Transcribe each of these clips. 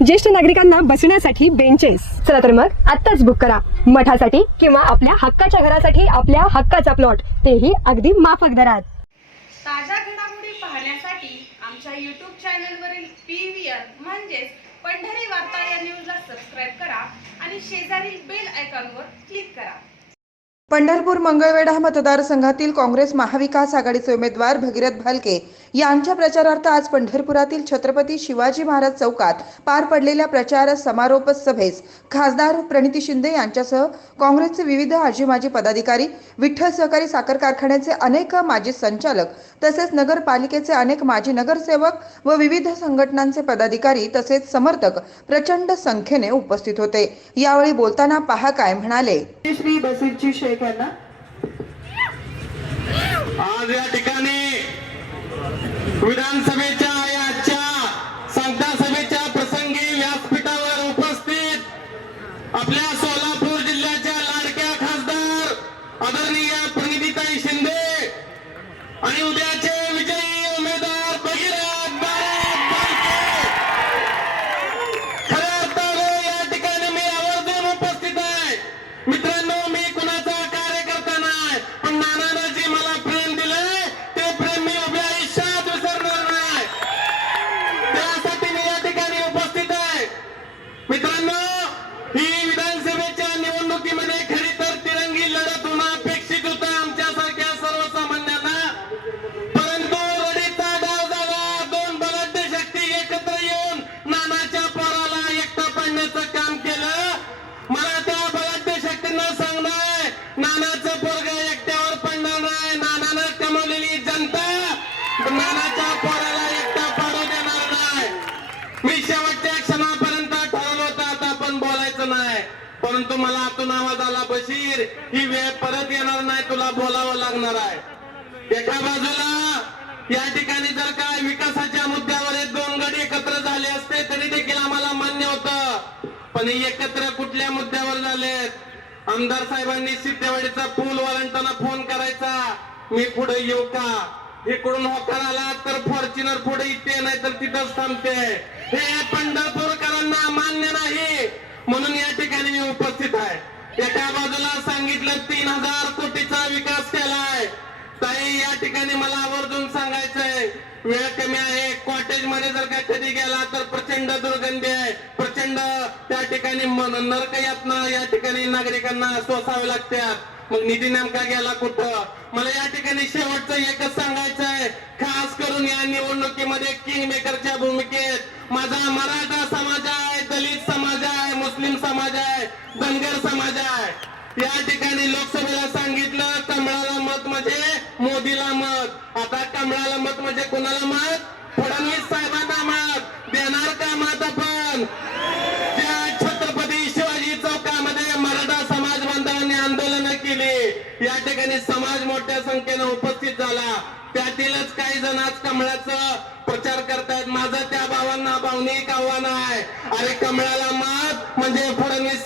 ज्येष्ठ नागरिकांना बसण्यासाठी बेंचेस चला तर मग आत्ताच बुक करा. मठासाठी किंवा आपल्या हक्काच्या घरासाठी आपल्या हक्काचा प्लॉट तेही अगदी माफक दरात. ताज्या घडामोडी पाहण्यासाठी आमच्या यूट्यूब चॅनलवरील पी व्ही आर म्हणजेच पंढरी वार्ता या न्यूजला सबस्क्राईब करा आणि शेजारील बेल आयकॉनवर क्लिक करा. पंढरपूर मंगळवेढा मतदारसंघातील काँग्रेस महाविकास आघाडीचे उमेदवार भगीरथ भालके यांच्या प्रचारार्थ आज पंढरपुरातील छत्रपती शिवाजी महाराज चौकात पार पडलेल्या प्रचार समारोप सभेस खासदार प्रणिती शिंदे यांच्यासह काँग्रेसचे विविध आजी माजी पदाधिकारी विठ्ठल सहकारी साखर कारखान्याचे अनेक माजी संचालक तसेच नगरपालिकेचे अनेक माजी नगरसेवक व विविध संघटनांचे पदाधिकारी तसेच समर्थक प्रचंड संख्येने उपस्थित होते. यावेळी बोलताना पहा काय म्हणाले. श्री बसीरची शेख यांना. आज या ठिकाणी विधानसभेच्या परंतु मला आतून आवाज आला बशीर ही वेळ परत येणार नाही तुला बोलावं लागणार आहे. एका बाजूला या ठिकाणी जर काय विकासाच्या मुद्द्यावर हे दोन गडी एकत्र झाले असते तरी देखील आम्हाला मान्य होतं. पण एकत्र कुठल्या मुद्द्यावर झालेत? आमदार साहेबांनी सिद्धेवाडीचा पूल वळणताना फोन करायचा. मी पुढे येऊ का? इकडून होकार आला तर फॉर्च्युनर पुढे इथे नाही तर तिथंच थांबते. हे पंढरपूरकरांना मान्य नाही. म्हणून या ठिकाणी मी उपस्थित आहे. एका बाजूला सांगितलं तीन हजार कोटीचा विकास केलाय. ताई या ठिकाणी मला आवर्जून सांगायचंय वेळ कमी आहे. कॉटेजमध्ये जर का कधी गेला तर प्रचंड दुर्गंधी आहे. प्रचंड त्या ठिकाणी मन- नरक यातना या ठिकाणी नागरिकांना सोसावे लागतात मग निधी नेमका गेला कुठं? मला या ठिकाणी शेवटचं एकच सांगायचं आहे खास करून या निवडणुकीमध्ये किंग मेकरच्या भूमिकेत. माझा मराठा समाजात या ठिकाणी लोकसभेला सांगितलं कमळाला मत म्हणजे मोदीला मत. आता कमळाला मत म्हणजे कोणाला मत? फडणवीस साहेबांना मत. देणार का मत आपण? त्या छत्रपती शिवाजी चौकामध्ये मराठा समाज बांधवांनी आंदोलन केली. या ठिकाणी समाज मोठ्या संख्येनं उपस्थित झाला. त्यातीलच काही जण आज कमळाचं प्रचार करतायत. माझं त्या भावांना भावनिक आव्हान आहे. अरे कमळाला मत म्हणजे फडणवीस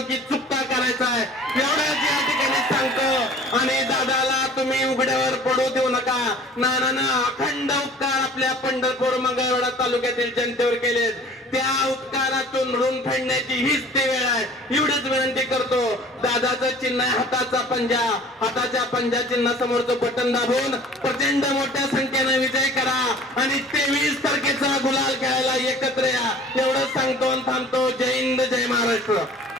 निवडणुकीत चुकता करायचा आहे. एवढ्याच या ठिकाणी सांगतो. आणि दादाला तुम्ही उघड्यावर पडू देऊ नका. नानानं अखंड उपकार आपल्या पंढरपूर मंगळवेढा तालुक्यातील जनतेवर केलेत. त्या उपकारातून ऋण फेडण्याची हीच ती वेळ आहे. एवढीच विनंती करतो. दादाचं चिन्ह आहे हाताचा पंजा. हाताच्या पंजा चिन्ह समोरचं बटन दाबून प्रचंड मोठ्या संख्येने